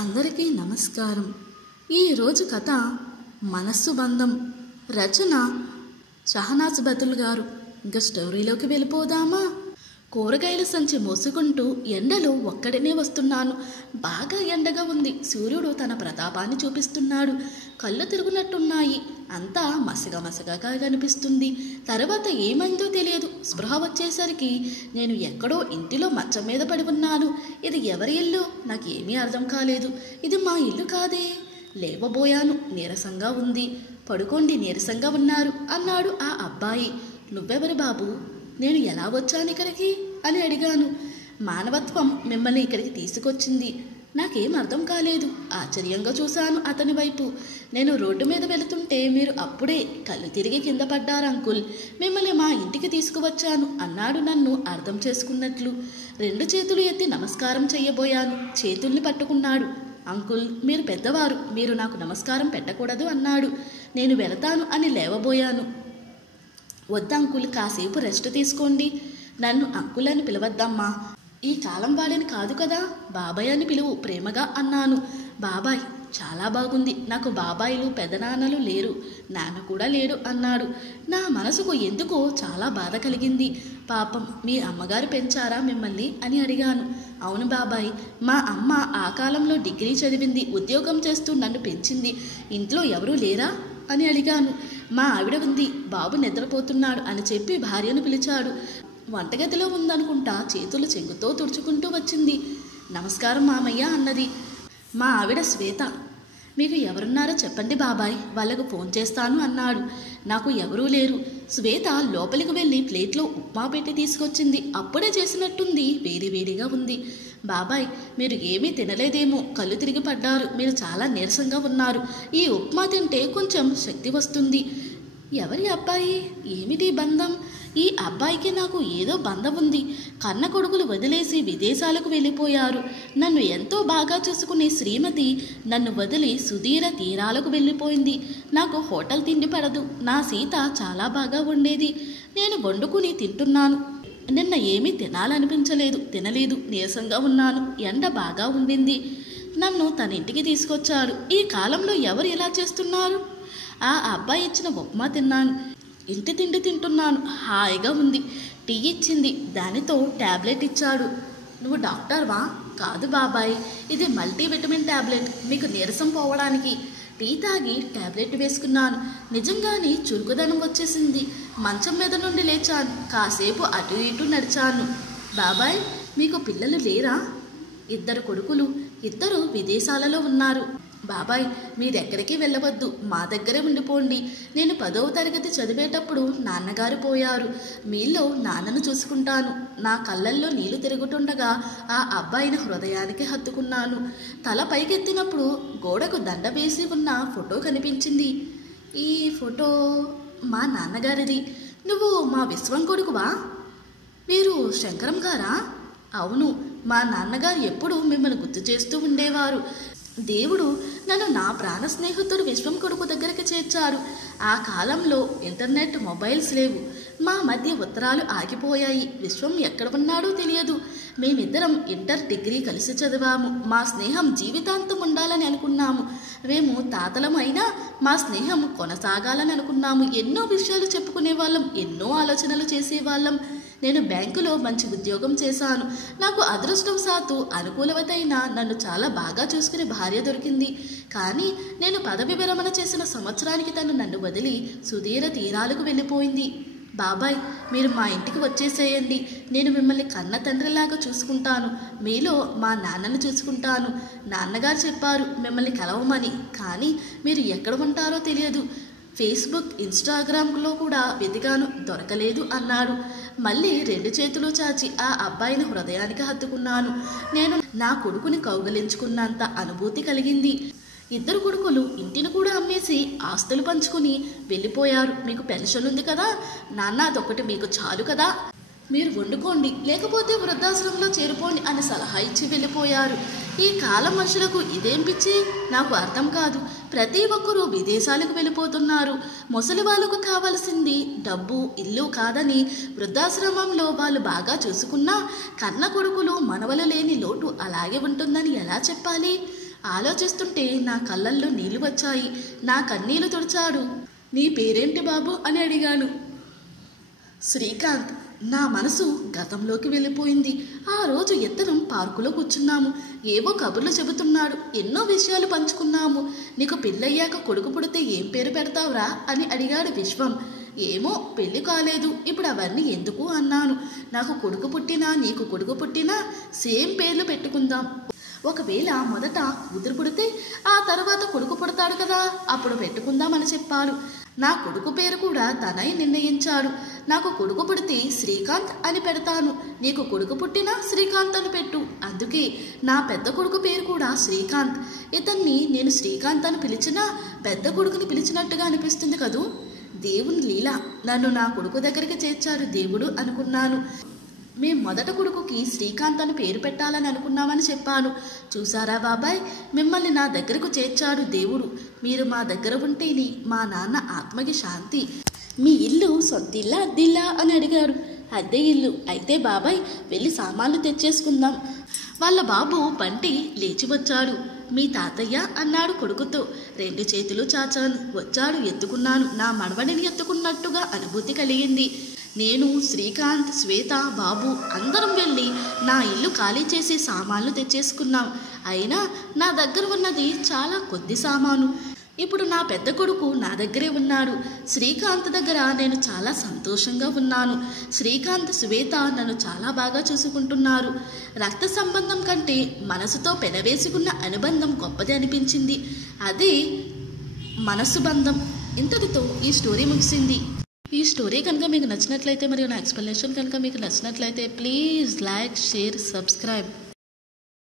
అందరికీ నమస్కారం. ఈరోజు కథ మనస్సు బంధం. రచన షహనాజ్ బతుల్ గారు. ఇంకా స్టోరీలోకి వెళ్ళిపోదామా? కూరగాయల సంచి మోసుకుంటూ ఎండలో ఒక్కడినే వస్తున్నాను. బాగా ఎండగా ఉంది. సూర్యుడు తన ప్రతాపాన్ని చూపిస్తున్నాడు. కళ్ళు తిరుగునట్టున్నాయి. అంతా మసగమసగగా కనిపిస్తుంది. తర్వాత ఏమైందో తెలియదు. స్పృహ వచ్చేసరికి నేను ఎక్కడో ఇంటిలో మంచం మీద పడి ఉన్నాను. ఇది ఎవరి ఇల్లు? నాకేమీ అర్థం కాలేదు. ఇది మా ఇల్లు కాదే. లేవబోయాను. నీరసంగా ఉంది. పడుకోండి, నీరసంగా ఉన్నారు అన్నాడు ఆ అబ్బాయి. నువ్వెవరు బాబు? నేను ఎలా వచ్చాను ఇక్కడికి అని అడిగాను. మానవత్వం మిమ్మల్ని ఇక్కడికి తీసుకొచ్చింది. నాకేం అర్థం కాలేదు. ఆశ్చర్యంగా చూశాను అతని వైపు. నేను రోడ్డు మీద వెళుతుంటే మీరు అప్పుడే కళ్ళు తిరిగి కింద పడ్డారు అంకుల్. మిమ్మల్ని మా ఇంటికి తీసుకువచ్చాను అన్నాడు నన్ను అర్థం చేసుకున్నట్లు. 2 చేతులు ఎత్తి నమస్కారం చెయ్యబోయాను. చేతుల్ని పట్టుకున్నాడు. అంకుల్, మీరు పెద్దవారు, మీరు నాకు నమస్కారం పెట్టకూడదు అన్నాడు. నేను వెళతాను అని లేవబోయాను. వద్దంకుల్, కాసేపు రెస్ట్ తీసుకోండి. నన్ను అంకుల్ అని పిలవద్దమ్మా. ఈ కాలం వాళ్ళని కాదు కదా, బాబాయ్ అని పిలువు ప్రేమగా అన్నాను. బాబాయ్ చాలా బాగుంది. నాకు బాబాయిలు పెదనాన్నలు లేరు, నాన్న కూడా లేడు అన్నాడు. నా మనసుకు ఎందుకో చాలా బాధ కలిగింది. పాపం, మీ అమ్మగారు పెంచారా మిమ్మల్ని అని అడిగాను. అవును బాబాయ్, మా అమ్మ ఆ కాలంలో డిగ్రీ చదివింది, ఉద్యోగం చేస్తూ నన్ను పెంచింది. ఇంట్లో ఎవరూ లేరా అని అడిగాను. మా ఆవిడ ఉంది, బాబు నిద్రపోతున్నాడు అని చెప్పి భార్యను పిలిచాడు. వంటగదిలో ఉందనుకుంటా. చేతులు చెంగుతో తుడుచుకుంటూ వచ్చింది. నమస్కారం మామయ్య అన్నది. మా ఆవిడ శ్వేత. మీకు ఎవరున్నారో చెప్పండి బాబాయ్, వాళ్ళకు ఫోన్ చేస్తాను అన్నాడు. నాకు ఎవరూ లేరు. శ్వేత లోపలికి వెళ్ళి ప్లేట్లో ఉప్మా పెట్టి తీసుకొచ్చింది. అప్పుడే చేసినట్టుంది, వేడివేడిగా ఉంది. బాబాయ్, మీరు ఏమీ తినలేదేమో, కళ్ళు తిరిగి పడ్డారు, మీరు చాలా నీరసంగా ఉన్నారు. ఈ ఉప్మా తింటే కొంచెం శక్తి వస్తుంది. ఎవరి అబ్బాయి? ఏమిటి బంధం? ఈ అబ్బాయికి నాకు ఏదో బంధం ఉంది. కన్న కొడుకులు వదిలేసి విదేశాలకు వెళ్ళిపోయారు. నన్ను ఎంతో బాగా చూసుకునే శ్రీమతి నన్ను వదిలి సుదీర తీరాలకు వెళ్ళిపోయింది. నాకు హోటల్ తిండి పడదు. నా సీత చాలా బాగా వండేది. నేను వండుకుని తింటున్నాను. నిన్న ఏమీ తినలేదు. నీరసంగా ఉన్నాను. ఎండ బాగా ఉండింది. నన్ను తన ఇంటికి తీసుకొచ్చాడు. ఈ కాలంలో ఎవరు ఇలా చేస్తున్నారు? ఆ అబ్బాయి ఇచ్చిన ఉప్మా తిన్నాను. ఇంటి తిండి తింటున్నాను. హాయిగా ఉంది. టీ ఇచ్చింది. దానితో ట్యాబ్లెట్ ఇచ్చాడు. నువ్వు డాక్టర్వా? కాదు బాబాయ్, ఇది మల్టీవిటమిన్ ట్యాబ్లెట్, మీకు నీరసం పోవడానికి. టీ తాగి ట్యాబ్లెట్ వేసుకున్నాను. నిజంగానే చురుకుదనం వచ్చేసింది. మంచం మీద నుండి లేచాను. కాసేపు అటు ఇటు నడిచాను. బాబాయ్, మీకు పిల్లలు లేరా? 2 కొడుకులు, 2 విదేశాలలో ఉన్నారు. బాబాయ్, మీరెక్కడికి వెళ్ళవద్దు, మా దగ్గరే ఉండిపోండి. నేను 10వ తరగతి చదివేటప్పుడు నాన్నగారు పోయారు. మీలో నాన్నను చూసుకుంటాను. నా కళ్ళల్లో నీళ్లు తిరుగుతుండగా ఆ అబ్బాయిని హృదయానికి హత్తుకున్నాను. తల పైకెత్తినప్పుడు గోడకు దండ వేసి ఉన్న ఫోటో కనిపించింది. ఈ ఫోటో మా నాన్నగారిది. నువ్వు మా విశ్వం కొడుకువా? మీరు శంకరం గారా? అవును. మా నాన్నగారు ఎప్పుడూ మిమ్మల్ని గుర్తు చేస్తూ ఉండేవారు. దేవుడు నన్ను నా ప్రాణ స్నేహితుడు విశ్వం కొడుకు దగ్గరికి చేర్చారు. ఆ కాలంలో ఇంటర్నెట్, మొబైల్స్ లేవు. మా మధ్య ఉత్తరాలు ఆగిపోయాయి. విశ్వం ఎక్కడ ఉన్నాడో తెలియదు. మేమిద్దరం ఇంటర్, డిగ్రీ కలిసి చదివాము. మా స్నేహం జీవితాంతం ఉండాలని అనుకున్నాము. మేము తాతలం అయినా మా స్నేహం కొనసాగాలని అనుకున్నాము. ఎన్నో విషయాలు చెప్పుకునేవాళ్ళం, ఎన్నో ఆలోచనలు చేసేవాళ్ళం. నేను బ్యాంకులో మంచి ఉద్యోగం చేశాను. నాకు అదృష్టవశాత్తు అనుకూలవతైన నన్ను చాలా బాగా చూసుకునే భార్య దొరికింది. కానీ నేను పదవి విరమణ చేసిన సంవత్సరానికి తను నన్ను వదిలి సుదీర తీరాలకు వెళ్ళిపోయింది. బాబాయ్, మీరు మా ఇంటికి వచ్చేసేయండి. నేను మిమ్మల్ని కన్న తండ్రిలాగా చూసుకుంటాను. మీలో మా నాన్నను చూసుకుంటాను. నాన్నగారు చెప్పారు మిమ్మల్ని కలవమని. కానీ మీరు ఎక్కడ ఉంటారో తెలియదు. ఫేస్బుక్, ఇన్స్టాగ్రామ్లో కూడా వెతికాను, దొరకలేదు అన్నాడు. మళ్ళీ 2 చేతులు చాచి ఆ అబ్బాయిని హృదయానికి హత్తుకున్నాను. నేను నా కొడుకుని కౌగలించుకున్నంత అనుభూతి కలిగింది. 2 కొడుకులు ఇంటిని కూడా అమ్మేసి ఆస్తులు పంచుకుని వెళ్ళిపోయారు. మీకు పెన్షన్ ఉంది కదా నాన్న, అదొకటి మీకు చాలు కదా, మీరు వండుకోండి, లేకపోతే వృద్ధాశ్రమంలో చేరిపోండి అని సలహా ఇచ్చి వెళ్ళిపోయారు. ఈ కాలం మనుషులకు ఇదేం పిచ్చి? నాకు అర్థం కాదు. ప్రతి ఒక్కరూ విదేశాలకు వెళ్ళిపోతున్నారు. ముసలి వాళ్ళకు కావాల్సింది డబ్బు, ఇల్లు కాదని వృద్ధాశ్రమంలో వాళ్ళు బాగా చూసుకున్నా కన్న కొడుకులు మనవలు లేని లోటు అలాగే ఉంటుందని ఎలా చెప్పాలి? ఆలోచిస్తుంటే నా కళ్ళల్లో నీళ్లు వచ్చాయి. నా కన్నీళ్లు తుడిచాడు. నీ పేరేంటి బాబు అని అడిగాను. శ్రీకాంత్. నా మనసు గతంలోకి వెళ్ళిపోయింది. ఆ రోజు ఇద్దరం పార్కులో కూర్చున్నాము. ఏవో కబుర్లు చెబుతున్నాడు. ఎన్నో విషయాలు పంచుకున్నాము. నీకు పెళ్ళయ్యాక కొడుకు పుడితే ఏం పేరు పెడతావురా అని అడిగాడు విశ్వం. ఏమో, పెళ్లి కాలేదు, ఇప్పుడు అవన్నీ ఎందుకు అన్నాను. నాకు కొడుకు పుట్టినా నీకు కొడుకు పుట్టినా సేమ్ పేర్లు పెట్టుకుందాం. ఒకవేళ మొదట కూతురు పుడితే ఆ తర్వాత కొడుకు పుడతాడు కదా, అప్పుడు పెట్టుకుందామని చెప్పాడు. నా కొడుకు పేరు కూడా తనై నిర్ణయించాడు. నాకు కొడుకు పుడితే శ్రీకాంత్ అని పెడతాను, నీకు కొడుకు పుట్టినా శ్రీకాంత్ అని పెట్టు. అందుకే నా పెద్ద కొడుకు పేరు కూడా శ్రీకాంత్. ఇతన్ని నేను శ్రీకాంత్ అని పిలిచినా పెద్ద కొడుకుని పిలిచినట్టుగా అనిపిస్తుంది కదూ. దేవుని లీల, నన్ను నా కొడుకు దగ్గరికి చేర్చాడు దేవుడు అనుకున్నాను. మేం మొదట కొడుకుకి శ్రీకాంత్ అని పేరు పెట్టాలని అనుకున్నామని చెప్పాను. చూసారా బాబాయ్, మిమ్మల్ని నా దగ్గరకు చేర్చాడు దేవుడు. మీరు మా దగ్గర ఉంటేనే మా నాన్న ఆత్మకి శాంతి. మీ ఇల్లు సొంతిల్లా అద్దిల్లా అని అడిగాడు. అద్దె ఇల్లు. అయితే బాబాయ్ వెళ్ళి సామాన్లు తెచ్చేసుకుందాం. వాళ్ళ బాబు బంటి లేచి వచ్చాడు. మీ తాతయ్య అన్నాడు కొడుకుతో. 2 చేతులు చాచాను. వచ్చాడు, ఎత్తుకున్నాను. నా మనవడిని ఎత్తుకున్నట్టుగా అనుభూతి కలిగింది. నేను, శ్రీకాంత్, శ్వేత, బాబు అందరం వెళ్ళి నా ఇల్లు ఖాళీ చేసి సామాన్లు తెచ్చేసుకున్నాం. అయినా నా దగ్గర ఉన్నది చాలా కొద్ది సామాను. ఇప్పుడు నా పెద్ద కొడుకు నా దగ్గరే ఉన్నాడు. శ్రీకాంత్ దగ్గర నేను చాలా సంతోషంగా ఉన్నాను. శ్రీకాంత్, శ్వేత నన్ను చాలా బాగా చూసుకుంటున్నారు. రక్త సంబంధం కంటే మనసుతో పెనవేసుకున్న అనుబంధం గొప్పది అనిపించింది. అదే మనసు బంధం. ఇంతటితో ఈ స్టోరీ ముగిసింది. ఈ స్టోరీ కనుక మీకు నచ్చినట్లయితే మరియు నా ఎక్స్ప్లెనేషన్ కనుక మీకు నచ్చినట్లయితే ప్లీజ్ లైక్, షేర్, సబ్స్క్రైబ్.